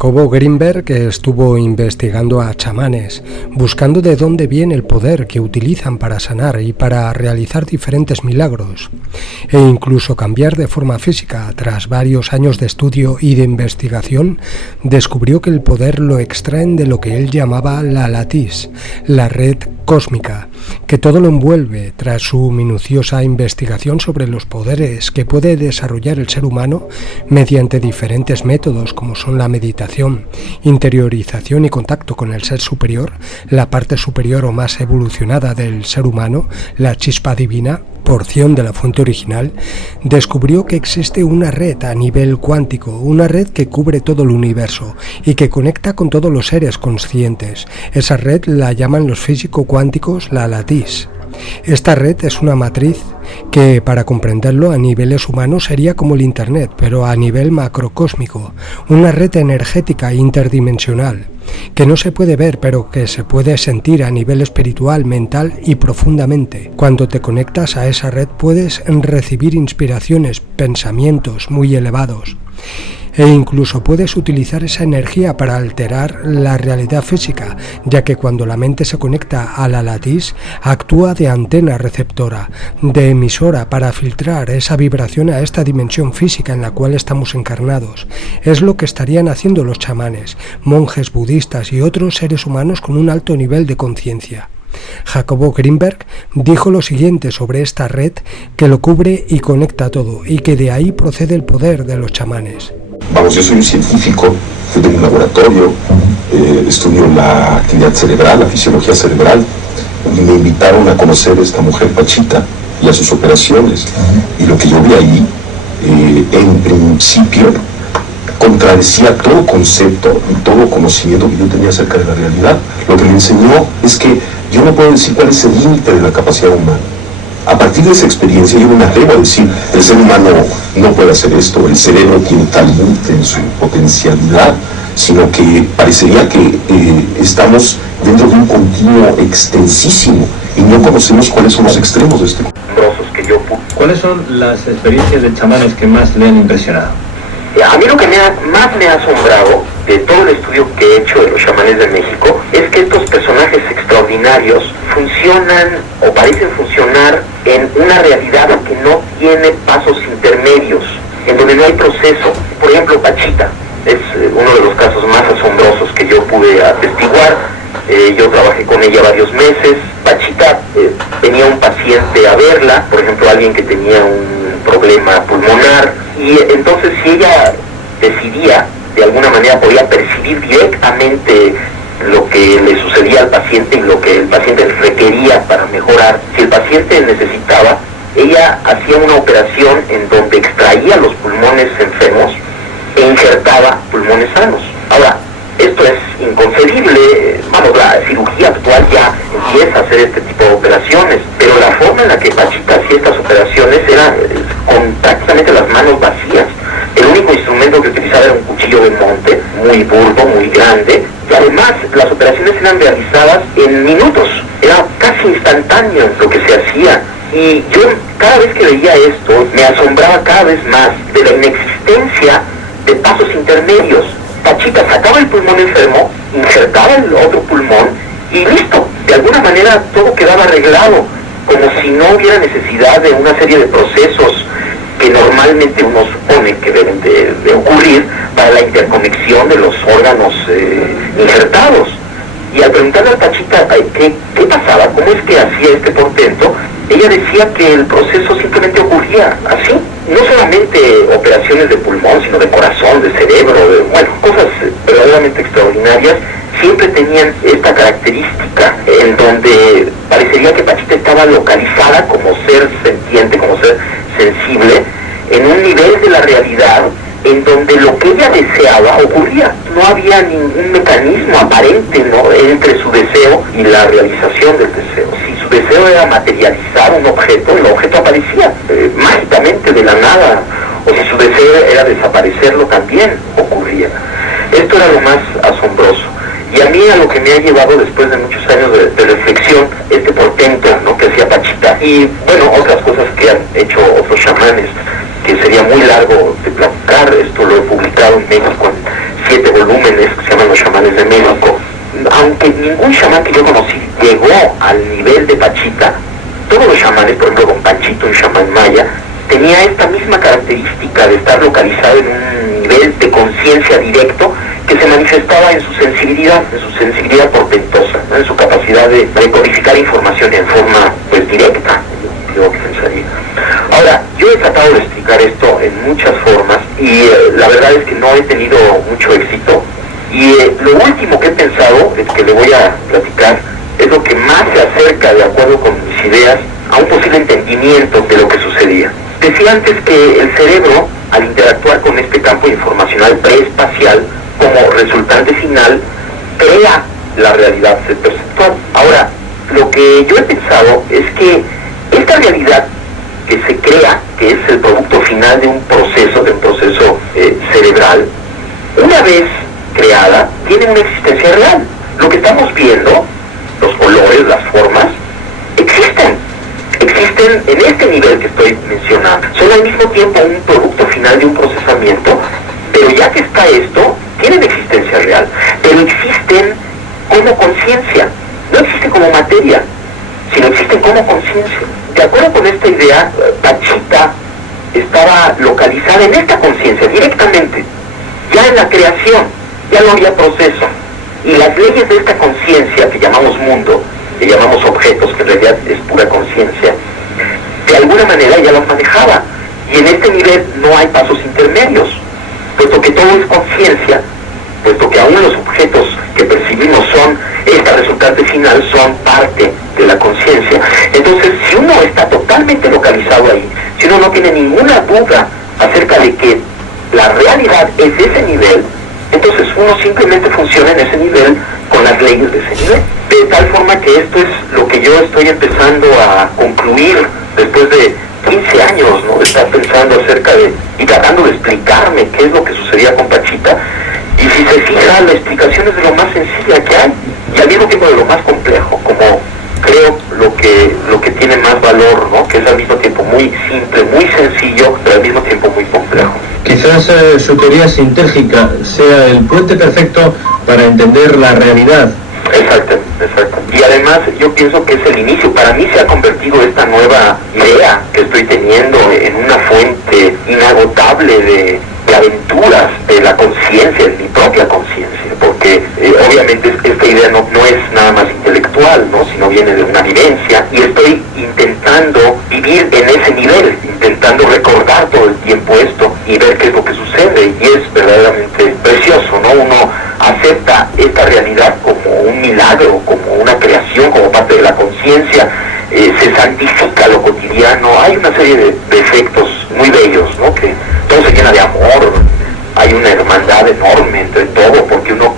Jacobo Greenberg estuvo investigando a chamanes, buscando de dónde viene el poder que utilizan para sanar y para realizar diferentes milagros, e incluso cambiar de forma física. Tras varios años de estudio y de investigación, descubrió que el poder lo extraen de lo que él llamaba la lattice, la red cósmica, que todo lo envuelve. Tras su minuciosa investigación sobre los poderes que puede desarrollar el ser humano mediante diferentes métodos como son la meditación, interiorización y contacto con el ser superior, la parte superior o más evolucionada del ser humano, la chispa divina, porción de la fuente original, descubrió que existe una red a nivel cuántico, una red que cubre todo el universo y que conecta con todos los seres conscientes. Esa red la llaman los físico-cuánticos la lattice. Esta red es una matriz que, para comprenderlo a niveles humanos, sería como el Internet, pero a nivel macrocósmico, una red energética interdimensional, que no se puede ver, pero que se puede sentir a nivel espiritual, mental y profundamente. Cuando te conectas a esa red puedes recibir inspiraciones, pensamientos muy elevados, e incluso puedes utilizar esa energía para alterar la realidad física, ya que cuando la mente se conecta a la lattice, actúa de antena receptora, de emisora para filtrar esa vibración a esta dimensión física en la cual estamos encarnados. Es lo que estarían haciendo los chamanes, monjes budistas y otros seres humanos con un alto nivel de conciencia. Jacobo Greenberg dijo lo siguiente sobre esta red que lo cubre y conecta todo, y que de ahí procede el poder de los chamanes. Vamos, yo soy un científico, fui de un laboratorio, estudio la actividad cerebral, la fisiología cerebral, y me invitaron a conocer a esta mujer Pachita y a sus operaciones. Y lo que yo vi ahí, en principio, contradecía todo concepto y todo conocimiento que yo tenía acerca de la realidad. Lo que me enseñó es que yo no puedo decir cuál es el límite de la capacidad humana. A partir de esa experiencia yo no me atrevo a decir el ser humano no puede hacer esto, el cerebro tiene tal límite en su potencialidad, sino que parecería que estamos dentro de un continuo extensísimo y no conocemos cuáles son los extremos de este. ¿Cuáles son las experiencias de chamanes que más le han impresionado? A mí lo que más me ha asombrado de todo el estudio que he hecho de los chamanes de México es que estos personajes extraordinarios funcionan o parecen funcionar en una realidad que no tiene pasos intermedios, en donde no hay proceso. Por ejemplo, Pachita es uno de los casos más asombrosos que yo pude atestiguar. Yo trabajé con ella varios meses. Pachita tenía un paciente a verla, por ejemplo, alguien que tenía un problema pulmonar, y entonces si ella decidía, de alguna manera podía percibir directamente lo que le sucedía al paciente y lo que el paciente requería para mejorar. Si el paciente necesitaba, ella hacía una operación en donde extraía los pulmones enfermos e injertaba pulmones sanos. Ahora, esto es inconcebible. Vamos, la cirugía actual ya empieza a hacer este tipo de operaciones, pero la forma en la que Pachita hacía estas operaciones era con prácticamente las manos vacías. El único instrumento que utilizaba era un cuchillo de monte, muy burdo, muy grande, y además las operaciones eran realizadas en minutos, era casi instantáneo lo que se hacía. Y yo cada vez que veía esto me asombraba cada vez más de la inexistencia de pasos intermedios. Pachita sacaba el pulmón enfermo, injertaba el otro pulmón y listo. De alguna manera todo quedaba arreglado, como si no hubiera necesidad de una serie de procesos que normalmente uno supone que deben de ocurrir para la interconexión de los órganos injertados. Y al preguntarle a Pachita ¿qué pasaba? ¿Cómo es que hacía este portento? Ella decía que el proceso simplemente ocurría así. No solamente operaciones de pulmón, sino de corazón, de cerebro, cosas verdaderamente extraordinarias, siempre tenían esta característica en donde parecería que Pachita estaba localizada como ser sentiente, como ser sensible, en un nivel de la realidad en donde lo que ella deseaba ocurría. No había ningún mecanismo aparente, ¿no?, entre su deseo y la realización del deseo. Si su deseo era materializar un objeto, el objeto aparecía mágicamente de la nada, o si su deseo era desaparecerlo, también ocurría. Esto era lo más asombroso. Y a mí, a lo que me ha llevado después de muchos años de reflexión, este portento, ¿no?, que hacía Pachita, y otras cosas que han hecho otros chamanes, que sería muy largo de platicar. Esto lo he publicado en México en 7 volúmenes que se llaman Los Chamanes de México. Aunque ningún chamán que yo conocí llegó al nivel de Pachita, todos los chamanes, por ejemplo Don Panchito, un chamán maya, tenía esta misma característica de estar localizado en un nivel de conciencia directo que se manifestaba en su sensibilidad portentosa, ¿no? En su capacidad de codificar información en forma pues directa. Yo pensaría. Ahora, yo he tratado de explicar esto en muchas formas y la verdad es que no he tenido mucho éxito. Y lo último que he pensado, que le voy a platicar, es lo que más se acerca, de acuerdo con mis ideas, a un posible entendimiento de lo que sucedía. Decía antes que el cerebro, al interactuar con este campo informacional preespacial, como resultante final, crea la realidad perceptual. Ahora, lo que yo he pensado es que esta realidad que se crea, que es el producto final de un proceso cerebral, una vez creada, tiene una existencia real. Lo que estamos viendo, los colores, las formas, existen en este nivel que estoy mencionando. Son al mismo tiempo un producto final de un procesamiento, pero ya que está esto, tienen existencia real, pero existen como conciencia, no existen como materia, sino existen como conciencia. De acuerdo con esta idea, Pachita estaba localizada en esta conciencia directamente, ya en la creación, ya no había proceso, y las leyes de esta conciencia que llamamos mundo, que llamamos objetos, que en realidad es pura conciencia, de alguna manera ya las manejaba, y en este nivel no hay pasos intermedios, puesto que todo es conciencia, puesto que aún los objetos que percibimos son, esta resultante final, son parte de la conciencia. Entonces, si uno está totalmente localizado ahí, si uno no tiene ninguna duda acerca de que la realidad es de ese nivel, entonces uno simplemente funciona en ese nivel con las leyes de ese nivel. De tal forma que esto es lo que yo estoy empezando a concluir después de 15 años, ¿no? De estar pensando acerca de, y tratando de explicarme qué es lo que sucedía con Pachita. Y si se fija, la explicación es de lo más sencilla que hay, y al mismo tiempo de lo más complejo, como creo lo que tiene más valor, ¿no? Que es al mismo tiempo muy simple, muy sencillo, pero al mismo tiempo muy complejo. Quizás su teoría sintérgica sea el puente perfecto para entender la realidad. Exacto. Y además yo pienso que es el inicio. Para mí se ha convertido esta nueva idea que estoy teniendo en una fuente inagotable de aventuras de la conciencia, de mi propia conciencia, porque obviamente esta idea no es nada más intelectual, ¿no? Sino viene de una vivencia, y estoy intentando vivir en ese nivel, intentando recordar todo el tiempo esto y ver qué es lo que sucede, y es verdaderamente precioso, ¿no? Uno acepta esta realidad como un milagro, como una creación, como parte de la conciencia, se santifica lo cotidiano, hay una serie de efectos muy bellos, ¿no? Que todo se llena de amor, hay una hermandad enorme entre todo, porque uno